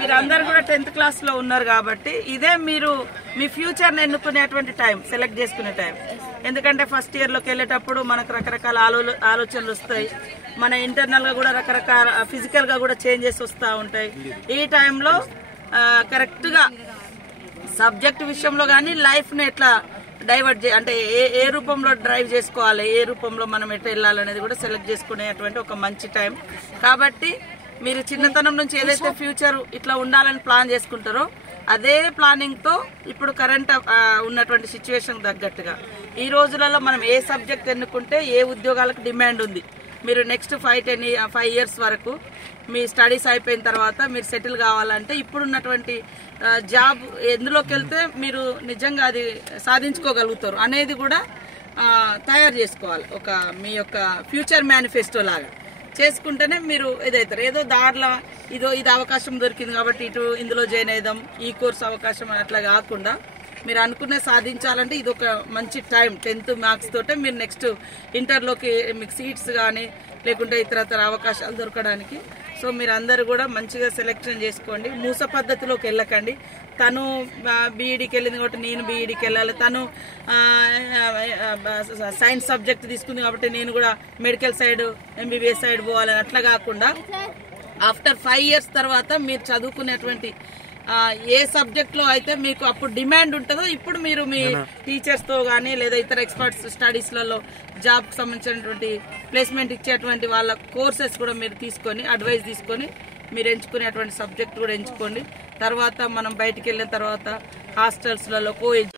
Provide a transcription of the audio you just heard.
మీరందరూ కూడా 10th class లో ఉన్నారు కాబట్టి ఇదే మీరు మీ ఫ్యూచర్ ని ఎన్నుకునేటువంటి టైం, సెలెక్ట్ చేసుకునే టైం. ఎందుకంటే ఫస్ట్ ఇయర్ లోకి వెళ్ళేటప్పుడు మనకు రకరకాల ఆలోచనలు వస్తాయి. మన ఇంటర్నల్ గా కూడా రకరకాల ఫిజికల్ గా కూడా చేంజెస్ వస్తూ ఉంటాయి. ఈ టైంలో కరెక్ట్ గా సబ్జెక్ట్ విషయంలో కానీ లైఫ్ ని ఎట్లా డైవర్ట్ అంటే ఏ రూపంలో డ్రైవ్ చేసుకోవాలి, ఏ రూపంలో మనం ఎట్లా వెళ్ళాలనేది కూడా సెలెక్ట్ చేసుకునేటువంటి ఒక మంచి టైం. కాబట్టి మీరు చిన్నతనం నుంచి ఏదైతే ఫ్యూచర్ ఇట్లా ఉండాలని ప్లాన్ చేసుకుంటారో అదే ప్లానింగ్ తో ఇప్పుడు కరెంట్ ఉన్నటువంటి సిచ్యువేషన్ తగ్గట్టుగా ఈ రోజులలో మనం ఏ సబ్జెక్ట్ ఎన్నుకుంటే ఏ ఉద్యోగాలకు డిమాండ్ ఉంది, మీరు నెక్స్ట్ 5 ఇయర్స్ వరకు మీ స్టడీస్ అయిపోయిన తర్వాత మీరు సెటిల్ కావాలంటే ఇప్పుడున్నటువంటి జాబ్ ఎందులోకి వెళ్తే మీరు నిజంగా అది సాధించుకోగలుగుతారు అనేది కూడా తయారు చేసుకోవాలి. ఒక మీ యొక్క ఫ్యూచర్ మేనిఫెస్టో లాగా చేసుకుంటేనే మీరు ఏదైతారు. ఏదో దారిలో ఇది అవకాశం దొరికింది కాబట్టి ఇందులో జాయిన్ అయిదాం, ఈ కోర్స్ అవకాశం అట్లా కాకుండా మీరు అనుకునే సాధించాలంటే ఇది ఒక మంచి టైం. 10th మార్క్స్ తోటే మీరు నెక్స్ట్ ఇంటర్లోకి మీకు సీట్స్ కానీ లేకుంటే ఇతరతర అవకాశాలు దొరకడానికి. సో మీరు అందరూ కూడా మంచిగా సెలెక్షన్ చేసుకోండి. మూస పద్ధతిలోకి వెళ్ళకండి. తను బీఈడీకి వెళ్ళింది కాబట్టి నేను బీఈడీకి వెళ్ళాలి, తను సైన్స్ సబ్జెక్ట్ తీసుకుంది కాబట్టి నేను కూడా మెడికల్ సైడ్ ఎంబీబీఎస్ సైడ్ పోవాలని అట్లా కాకుండా ఆఫ్టర్ 5 ఇయర్స్ తర్వాత మీరు చదువుకునేటువంటి ఏ సబ్జెక్ట్ లో అయితే మీకు అప్పుడు డిమాండ్ ఉంటుందో ఇప్పుడు మీరు మీ టీచర్స్ తో గానీ లేదా ఇతర ఎక్స్పర్ట్స్ స్టడీస్ లలో జాబ్ కి సంబంధించినటువంటి ప్లేస్మెంట్ ఇచ్చేటువంటి వాళ్ళ కోర్సెస్ కూడా మీరు తీసుకొని అడ్వైస్ తీసుకొని మీరు ఎంచుకునేటువంటి సబ్జెక్ట్ కూడా ఎంచుకోండి. తర్వాత మనం బయటికి వెళ్ళిన తర్వాత హాస్టల్స్ లలో